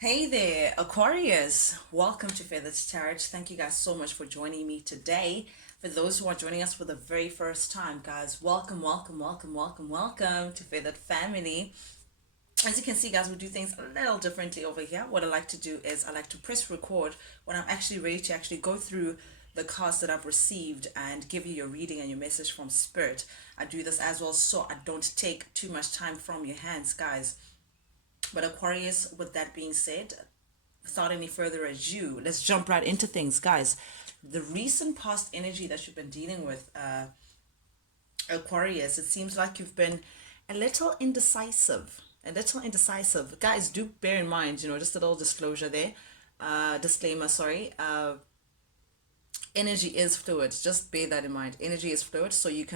Hey there, Aquarius. Welcome to Feathered Tarot. Thank you guys so much for joining me today. For those who are joining us for the very first time, guys, welcome, welcome, welcome, welcome, welcome to Feathered Family. As you can see, guys, we do things a little differently over here. What I like to do is I like to press record when I'm actually ready to actually go through the cards that I've received and give you your reading and your message from Spirit. I do this as well so I don't take too much time from your hands, guys. But Aquarius, with that being said, without any further ado, let's jump right into things, guys. The recent past energy that you've been dealing with, Aquarius, it seems like you've been a little indecisive. A little indecisive. Guys, do bear in mind, just a little disclosure there. Disclaimer, sorry. Energy is fluid. Just bear that in mind. Energy is fluid, so you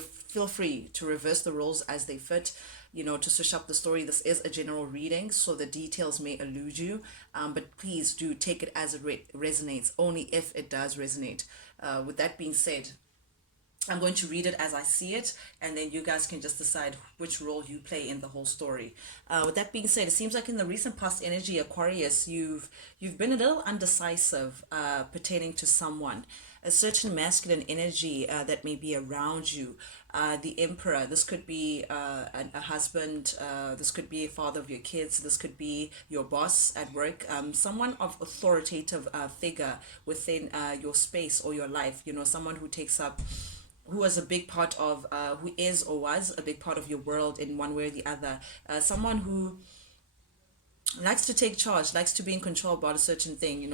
feel free to reverse the roles as they fit. To switch up the story. This is a general reading, so the details may elude you. But please do take it as it resonates. Only if it does resonate. With that being said, I'm going to read it as I see it, and then you guys can just decide which role you play in the whole story. With that being said, it seems like in the recent past energy, Aquarius, you've been a little undecisive pertaining to someone, a certain masculine energy that may be around you. The Emperor. This could be a husband. This could be a father of your kids. This could be your boss at work. Someone of authoritative figure within your space or your life. Someone who takes up who was a big part of who is or was a big part of your world in one way or the other. Someone who likes to take charge, likes to be in control about a certain thing.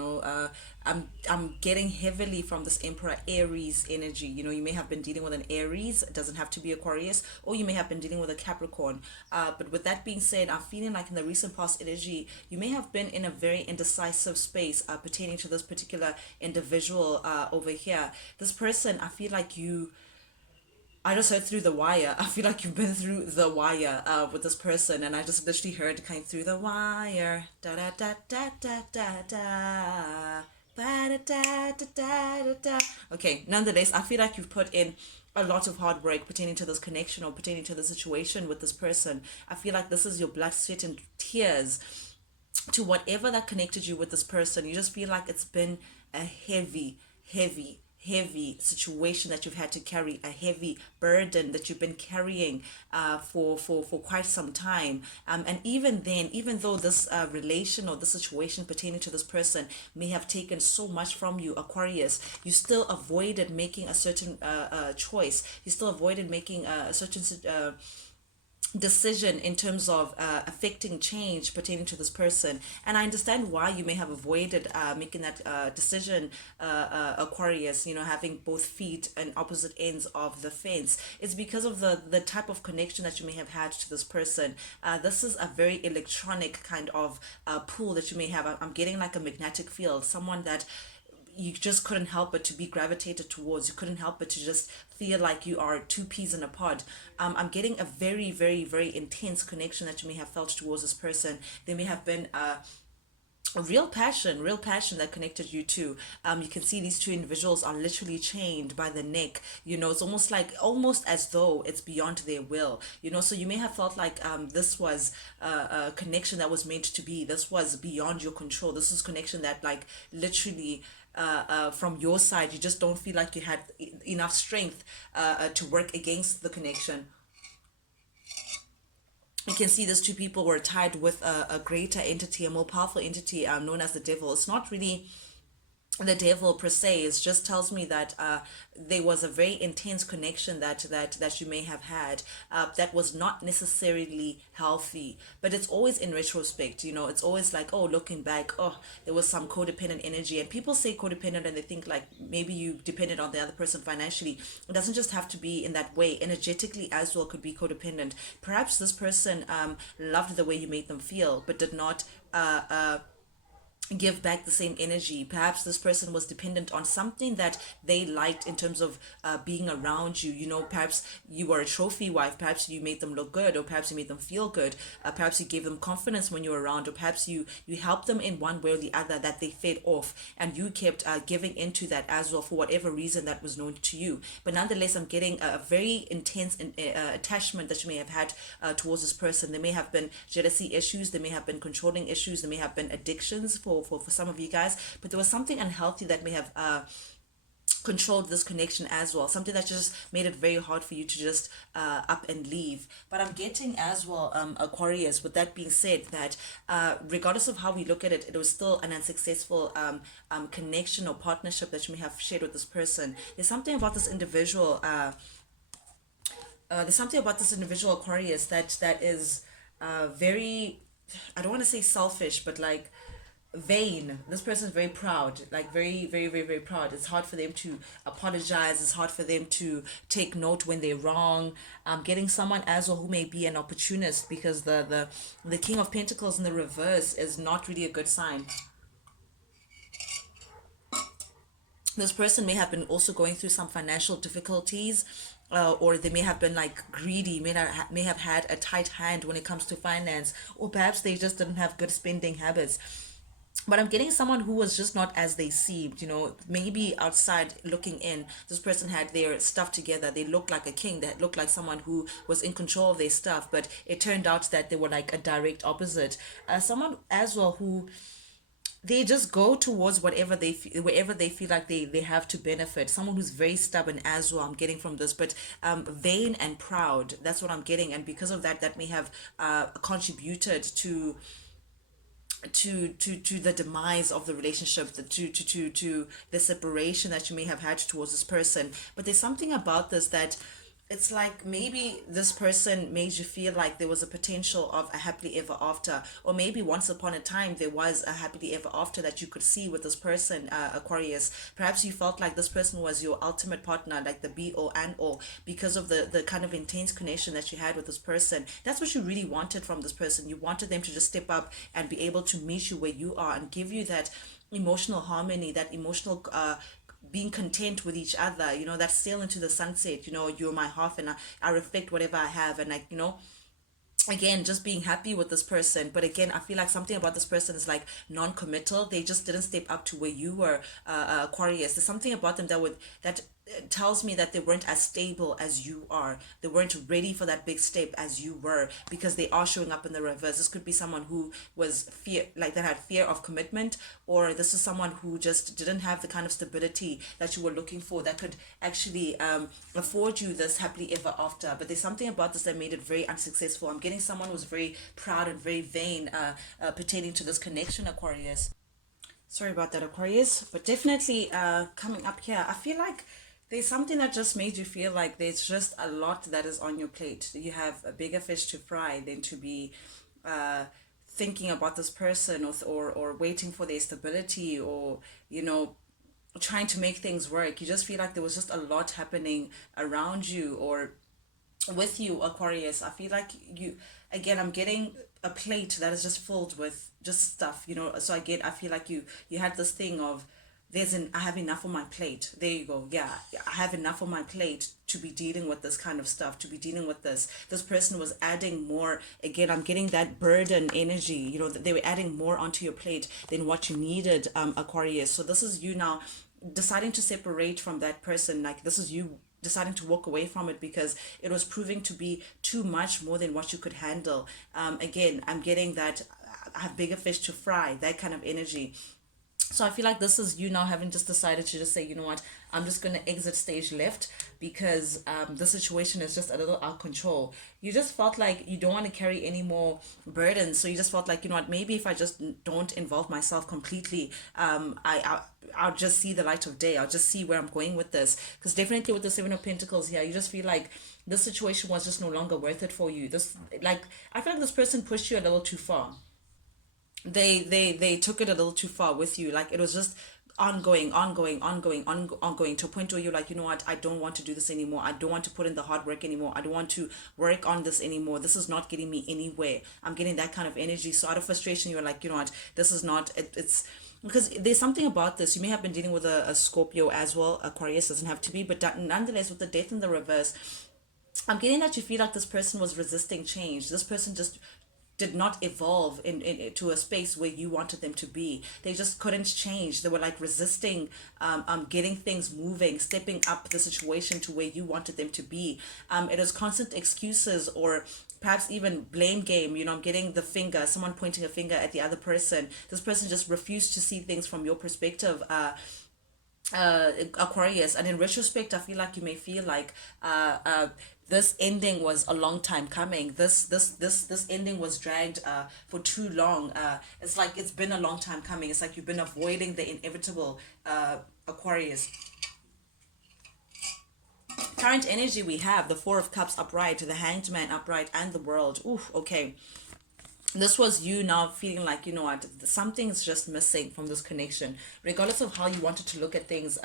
I'm getting heavily from this Emperor Aries energy. You may have been dealing with an Aries. It doesn't have to be Aquarius, or you may have been dealing with a Capricorn. But with that being said, I'm feeling like in the recent past energy, you may have been in a very indecisive space pertaining to this particular individual over here. This person, I feel like I just heard through the wire. I feel like you've been through the wire with this person, and I just literally heard kind of through the wire. Da da da da da da da. Da, da, da, da, da, da. Okay, nonetheless, I feel like you've put in a lot of hard work pertaining to this connection or pertaining to the situation with this person. I feel like this is your blood, sweat, and tears to whatever that connected you with this person. You just feel like it's been a heavy situation that you've had to carry, a heavy burden that you've been carrying for quite some time. And even then, even though this relation or the situation pertaining to this person may have taken so much from you, Aquarius, you still avoided making a certain choice. You still avoided making a certain decision in terms of affecting change pertaining to this person. And I understand why you may have avoided making that decision, Aquarius, having both feet and opposite ends of the fence. It's because of the type of connection that you may have had to this person. This is a very electronic kind of pull that you may have. I'm getting like a magnetic field, someone that you just couldn't help but to be gravitated towards. You couldn't help but to just feel like you are two peas in a pod. I'm getting a very, very, very intense connection that you may have felt towards this person. There may have been a real passion that connected you two. You can see these two individuals are literally chained by the neck. It's almost as though it's beyond their will. So you may have felt like this was a connection that was meant to be. This was beyond your control. This is connection that like literally from your side, you just don't feel like you had enough strength to work against the connection. You can see these two people were tied with a greater entity, a more powerful entity known as the devil. It's not really the devil per se. It just tells me that there was a very intense connection that you may have had that was not necessarily healthy. But it's always in retrospect. It's always like, oh, looking back, oh, there was some codependent energy. And people say codependent and they think like maybe you depended on the other person financially. It doesn't just have to be in that way. Energetically as well could be codependent. Perhaps this person loved the way you made them feel but did not give back the same energy. Perhaps this person was dependent on something that they liked in terms of being around you. You know, perhaps you were a trophy wife, perhaps you made them look good, or perhaps you made them feel good, perhaps you gave them confidence when you were around, or perhaps you helped them in one way or the other that they fed off, and you kept giving into that as well for whatever reason that was known to you. But nonetheless, I'm getting a very intense attachment that you may have had towards this person. There may have been jealousy issues, there may have been controlling issues, there may have been addictions for some of you guys, but there was something unhealthy that may have controlled this connection as well, something that just made it very hard for you to just up and leave. But I'm getting as well, Aquarius, with that being said, that regardless of how we look at it, it was still an unsuccessful connection or partnership that you may have shared with this person. There's something about this individual, Aquarius, that is very, I don't want to say selfish, but like vain. This person is very proud, like very, very, very, very proud. It's hard for them to apologize. It's hard for them to take note when they're wrong. Getting someone as well who may be an opportunist, because the King of Pentacles in the reverse is not really a good sign. This person may have been also going through some financial difficulties, or they may have been like greedy, may have had a tight hand when it comes to finance, or perhaps they just didn't have good spending habits. But I'm getting someone who was just not as they seemed, you know, maybe outside looking in, this person had their stuff together. They looked like a king. They looked like someone who was in control of their stuff, but it turned out that they were like a direct opposite. Someone as well who they just go towards wherever they feel like they have to benefit. Someone who's very stubborn as well, I'm getting from this, but vain and proud, that's what I'm getting. And because of that, that may have contributed to the demise of the relationship, to the separation that you may have had towards this person. But there's something about this that it's like maybe this person made you feel like there was a potential of a happily ever after, or maybe once upon a time there was a happily ever after that you could see with this person, Aquarius. Perhaps you felt like this person was your ultimate partner, like the be all and all, because of the kind of intense connection that you had with this person. That's what you really wanted from this person. You wanted them to just step up and be able to meet you where you are and give you that emotional harmony, that emotional being content with each other, you know, that sail into the sunset, you know, you're my half, and I reflect whatever I have, and like, you know, again, just being happy with this person. But again, I feel like something about this person is like non-committal. They just didn't step up to where you were, Aquarius. There's something about them that tells me that they weren't as stable as you are. They weren't ready for that big step as you were, because they are showing up in the reverse. This could be someone who was fear, like that had fear of commitment, or this is someone who just didn't have the kind of stability that you were looking for, that could actually afford you this happily ever after. But there's something about this that made it very unsuccessful. I'm getting someone who's very proud and very vain, pertaining to this connection, Aquarius. Sorry about that, Aquarius. But definitely coming up here, I feel like there's something that just made you feel like there's just a lot that is on your plate. You have a bigger fish to fry than to be thinking about this person, or waiting for their stability, or, you know, trying to make things work. You just feel like there was just a lot happening around you or with you, Aquarius. I feel like you, again, I'm getting a plate that is just filled with just stuff, you know. So I feel like you had this thing of, I have enough on my plate. There you go. Yeah, I have enough on my plate to be dealing with this kind of stuff, to be dealing with this person was adding more. Again, I'm getting that burden energy, you know, that they were adding more onto your plate than what you needed, Aquarius. So this is you now deciding to separate from that person. Like, this is you deciding to walk away from it because it was proving to be too much, more than what you could handle. Again, I'm getting that I have bigger fish to fry, that kind of energy. So I feel like this is you now having just decided to just say, you know what, I'm just going to exit stage left, because the situation is just a little out of control. You just felt like you don't want to carry any more burdens. So you just felt like, you know what, maybe if I just don't involve myself completely, I'll just see the light of day. I'll just see where I'm going with this. Because definitely with the Seven of Pentacles here, you just feel like this situation was just no longer worth it for you. This, like, I feel like this person pushed you a little too far. They took it a little too far with you. Like, it was just ongoing to a point where you're like, you know what, I don't want to do this anymore. I don't want to put in the hard work anymore. I don't want to work on this anymore. This is not getting me anywhere. I'm getting that kind of energy. So out of frustration, you're like, you know what, this is not, it's because there's something about this. You may have been dealing with a Scorpio as well. Aquarius doesn't have to be, but nonetheless, with the death in the reverse, I'm getting that you feel like this person was resisting change. This person just did not evolve to a space where you wanted them to be. They just couldn't change. They were like resisting getting things moving, stepping up the situation to where you wanted them to be. It was constant excuses or perhaps even blame game. You know, I'm getting the finger, someone pointing a finger at the other person. This person just refused to see things from your perspective. Aquarius, and in retrospect I feel like you may feel like this ending was a long time coming. This ending was dragged for too long. It's like it's been a long time coming. It's like you've been avoiding the inevitable. Aquarius, current energy, we have the Four of Cups upright, the Hanged Man upright, and the World. Ooh, okay, this was you now feeling like, you know what, something's just missing from this connection, regardless of how you wanted to look at things.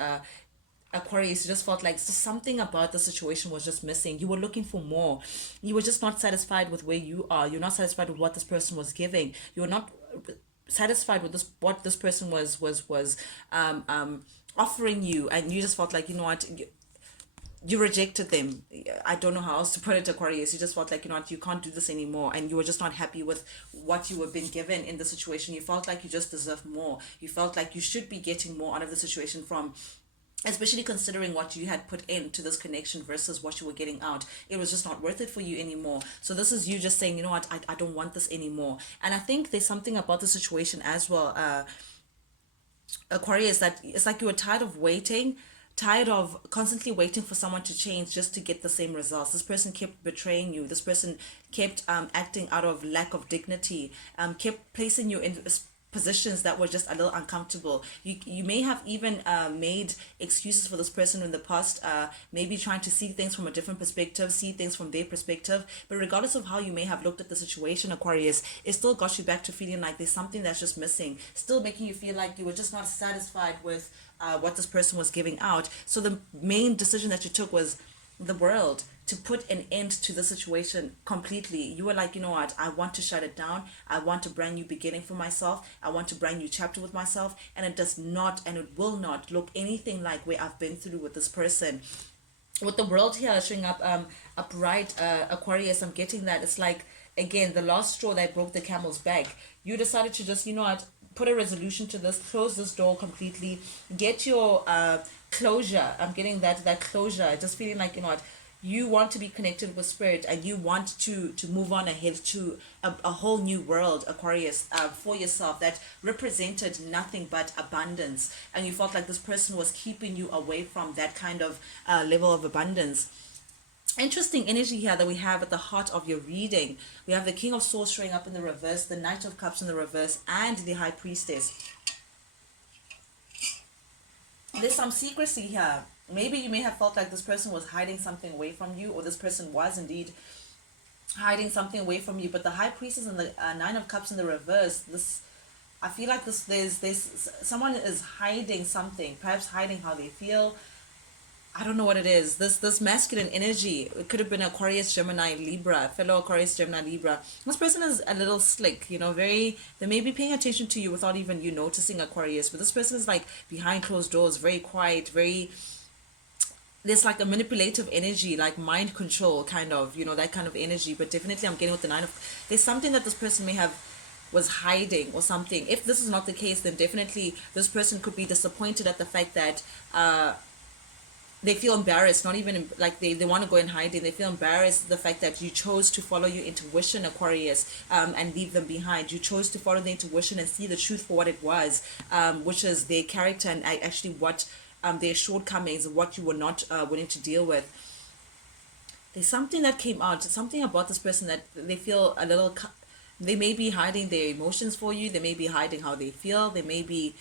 Aquarius, you just felt like just something about the situation was just missing. You were looking for more. You were just not satisfied with where you are. You're not satisfied with what this person was giving. You were not satisfied with this, what this person offering you, and you just felt like, you know what, you rejected them. I don't know how else to put it, Aquarius. You just felt like, you know what, you can't do this anymore, and you were just not happy with what you were being given in the situation. You felt like you just deserve more. You felt like you should be getting more out of the situation, from especially considering what you had put into this connection versus what you were getting out. It was just not worth it for you anymore. So this is you just saying, you know what, I don't want this anymore. And I think there's something about the situation as well, Aquarius, that it's like you were tired of waiting, tired of constantly waiting for someone to change just to get the same results. This person kept betraying you. This person kept acting out of lack of dignity, kept placing you in positions that were just a little uncomfortable. You may have even made excuses for this person in the past, maybe trying to see things from a different perspective, see things from their perspective. But regardless of how you may have looked at the situation, Aquarius, it still got you back to feeling like there's something that's just missing, still making you feel like you were just not satisfied with what this person was giving out. So the main decision that you took was the World, to put an end to the situation completely. You were like, you know what, I want to shut it down. I want a brand new beginning for myself. I want a brand new chapter with myself, and it does not, and it will not look anything like where I've been through with this person. With the World here showing up upright, Aquarius, I'm getting that it's like, again, the last straw that broke the camel's back. You decided to just, you know what, put a resolution to this, close this door completely, get your closure. I'm getting that closure, just feeling like, you know what, you want to be connected with spirit, and you want to move on ahead to a whole new world, Aquarius, for yourself, that represented nothing but abundance, and you felt like this person was keeping you away from that kind of level of abundance. Interesting energy here that we have at the heart of your reading. We have the King of Swords showing up in the reverse, the Knight of Cups in the reverse, and the High Priestess. There's some secrecy here. Maybe you may have felt like this person was hiding something away from you, or this person was indeed hiding something away from you. But the High Priestess and the Nine of Cups in the reverse, this, I feel like there's someone is hiding something, perhaps hiding how they feel. I don't know what it is. This masculine energy, it could have been Aquarius, Gemini, Libra, fellow Aquarius, Gemini, Libra. This person is a little slick, you know, they may be paying attention to you without even you noticing, Aquarius. But this person is like behind closed doors, very quiet, very, there's like a manipulative energy, like mind control kind of, you know, that kind of energy. But definitely I'm getting with the Nine of, there's something that this person may have was hiding or something. If this is not the case, then definitely this person could be disappointed at the fact that they feel embarrassed, not even like they want to go in hiding. They feel embarrassed the fact that you chose to follow your intuition, Aquarius, and leave them behind. You chose to follow the intuition and see the truth for what it was, which is their character and actually what their shortcomings, what you were not willing to deal with. There's something that came out, something about this person that they feel a little, they may be hiding their emotions for you. They may be hiding how they feel. They may be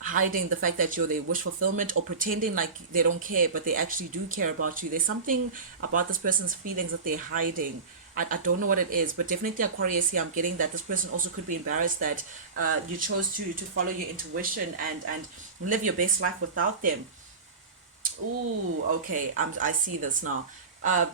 hiding the fact that you're their wish fulfillment, or pretending like they don't care, but they actually do care about you. There's something about this person's feelings that they're hiding. I don't know what it is, but definitely Aquarius here, I'm getting that this person also could be embarrassed that you chose to follow your intuition and live your best life without them. Ooh, okay. I see this now. Uh,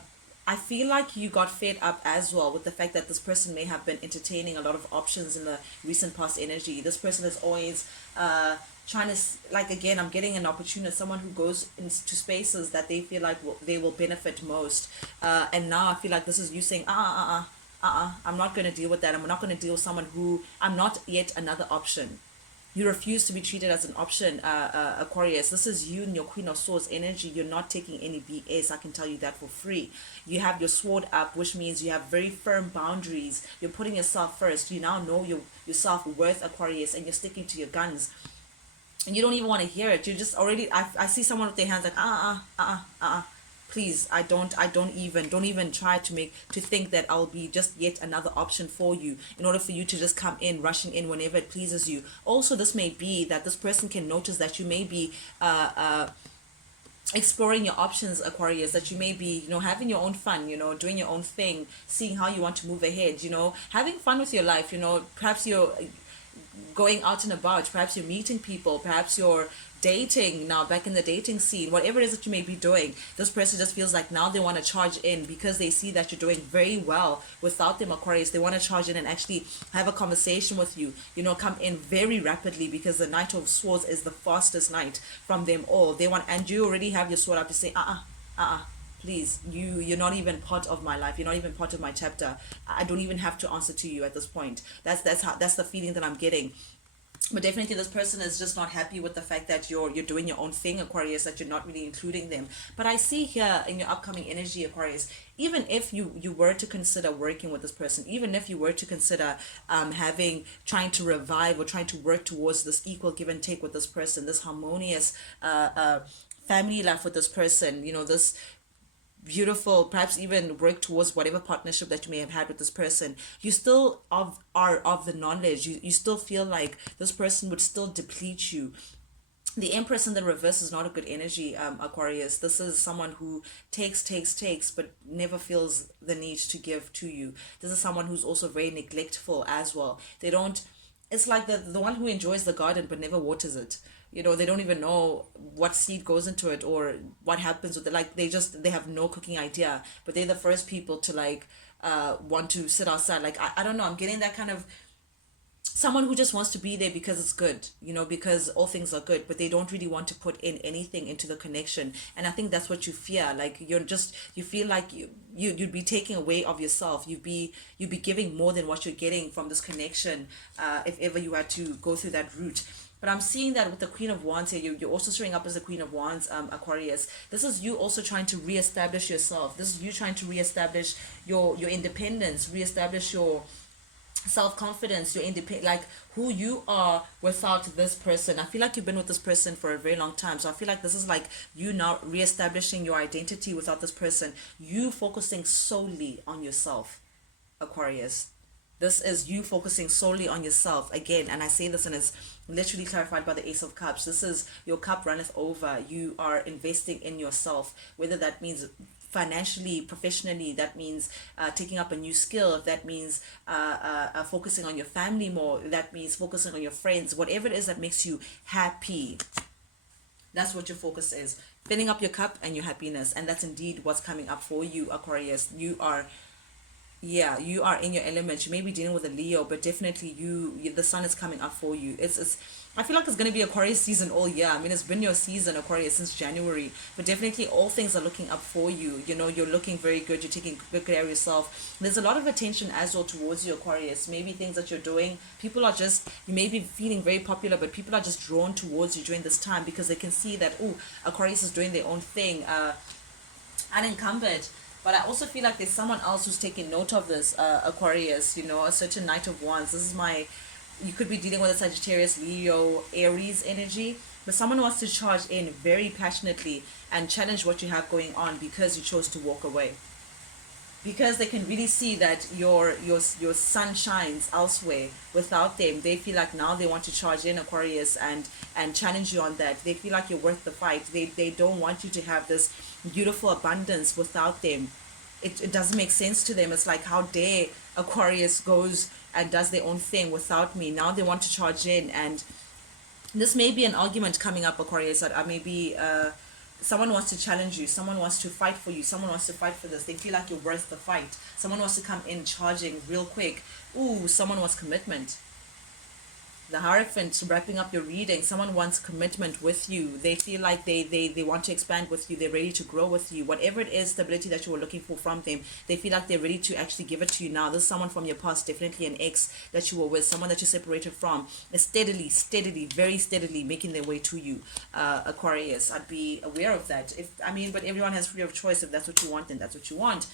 I feel like you got fed up as well with the fact that this person may have been entertaining a lot of options in the recent past energy. This person is always trying to, like, again, I'm getting an opportunity, someone who goes into spaces that they feel like they will benefit most. And now I feel like this is you saying, I'm not going to deal with that. I'm not going to deal with someone who, I'm not yet another option. You refuse to be treated as an option, Aquarius. This is you and your Queen of Swords energy. You're not taking any BS. I can tell you that for free. You have your sword up, which means you have very firm boundaries. You're putting yourself first. You now know your self-worth, Aquarius, and you're sticking to your guns. And you don't even want to hear it. You just already, I see someone with their hands like, please, don't even try to think that I'll be just yet another option for you in order for you to just come in rushing in whenever it pleases you. Also, this may be that this person can notice that you may be exploring your options, Aquarius, that you may be, having your own fun, doing your own thing, seeing how you want to move ahead, having fun with your life. Perhaps you're going out and about, perhaps you're meeting people, perhaps you're dating now, back in the dating scene, whatever it is that you may be doing. This person just feels like now they want to charge in because they see that you're doing very well without them, Aquarius. They want to charge in and actually have a conversation with you, come in very rapidly, because the Knight of Swords is the fastest knight from them all. They want, and you already have your sword up to say, please, you're not even part of my life. You're not even part of my chapter. I don't even have to answer to you at this point. That's the feeling that I'm getting. But definitely this person is just not happy with the fact that you're doing your own thing, Aquarius, that you're not really including them. But I see here in your upcoming energy, Aquarius, even if you were to consider working with this person, even if you were to consider trying to revive or trying to work towards this equal give and take with this person, this harmonious family life with this person, this beautiful, perhaps even work towards whatever partnership that you may have had with this person, you still are of the knowledge, you still feel like this person would still deplete you. The Empress in the reverse is not a good energy, Aquarius. This is someone who takes, but never feels the need to give to you. This is someone who's also very neglectful as well. They don't, it's like the one who enjoys the garden but never waters it. They don't even know what seed goes into it or what happens with it. Like, they have no cooking idea, but they're the first people to want to sit outside. Like, I don't know, I'm getting that kind of someone who just wants to be there because it's good, because all things are good, but they don't really want to put in anything into the connection. And I think that's what you fear. Like, you feel like you'd be taking away of yourself. You'd be giving more than what you're getting from this connection, if ever you had to go through that route. But I'm seeing that with the Queen of Wands here, you're also showing up as the Queen of Wands, Aquarius. This is you also trying to reestablish yourself. This is you trying to reestablish your independence, reestablish your self-confidence, your independent, like who you are without this person. I feel like you've been with this person for a very long time, so I feel like this is like you now reestablishing your identity without this person, you focusing solely on yourself, Aquarius. This is you focusing solely on yourself again, and I say this and it's literally clarified by the Ace of Cups. This is your cup runneth over. You are investing in yourself, whether that means financially, professionally, that means taking up a new skill, if that means focusing on your family more, that means focusing on your friends, whatever it is that makes you happy. That's what your focus is, filling up your cup and your happiness. And that's indeed what's coming up for you, Aquarius. You are in your element. You may be dealing with a Leo, but definitely the sun is coming up for you. It's I feel like it's going to be Aquarius season all year. I mean, it's been your season, Aquarius, since January, but definitely all things are looking up for you. You're looking very good. You're taking good care of yourself. There's a lot of attention as well towards you, Aquarius. Maybe things that you're doing, you may be feeling very popular, but people are just drawn towards you during this time because they can see that, Aquarius is doing their own thing, unencumbered. But I also feel like there's someone else who's taking note of this, Aquarius, a certain Knight of Wands. You could be dealing with a Sagittarius, Leo, Aries energy, but someone wants to charge in very passionately and challenge what you have going on because you chose to walk away. Because they can really see that your sun shines elsewhere. Without them, they feel like now they want to charge in, Aquarius, and challenge you on that. They feel like you're worth the fight. They don't want you to have this beautiful abundance without them. it doesn't make sense to them. It's like, how dare Aquarius goes and does their own thing without me? Now they want to charge in, and this may be an argument coming up, Aquarius, that maybe someone wants to challenge you, someone wants to fight for you, someone wants to fight for this. They feel like you're worth the fight. Someone wants to come in charging real quick. Ooh, someone wants commitment. The Hierophant wrapping up your reading. Someone wants commitment with you. They feel like they want to expand with you. They're ready to grow with you. Whatever it is, stability that you were looking for from them, they feel like they're ready to actually give it to you now. This is someone from your past, definitely an ex that you were with, someone that you separated from, is steadily, very steadily making their way to you, Aquarius. I'd be aware of that. But everyone has free of choice. If that's what you want, then that's what you want.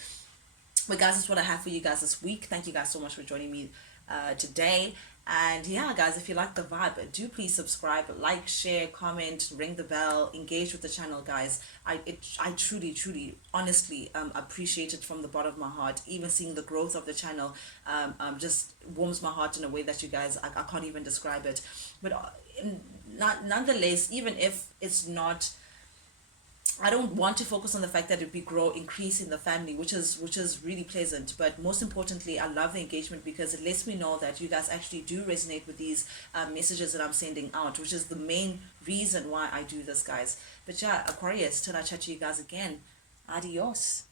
But guys, that's what I have for you guys this week. Thank you guys so much for joining me today. And yeah, guys, if you like the vibe, do please subscribe, like, share, comment, ring the bell, engage with the channel, guys. I truly, honestly appreciate it from the bottom of my heart. Even seeing the growth of the channel just warms my heart in a way that you guys, I can't even describe it. But nonetheless, even if it's not, I don't want to focus on the fact that it would increase in the family, which is really pleasant. But most importantly, I love the engagement because it lets me know that you guys actually do resonate with these messages that I'm sending out, which is the main reason why I do this, guys. But yeah, Aquarius, till I chat to you guys again. Adios.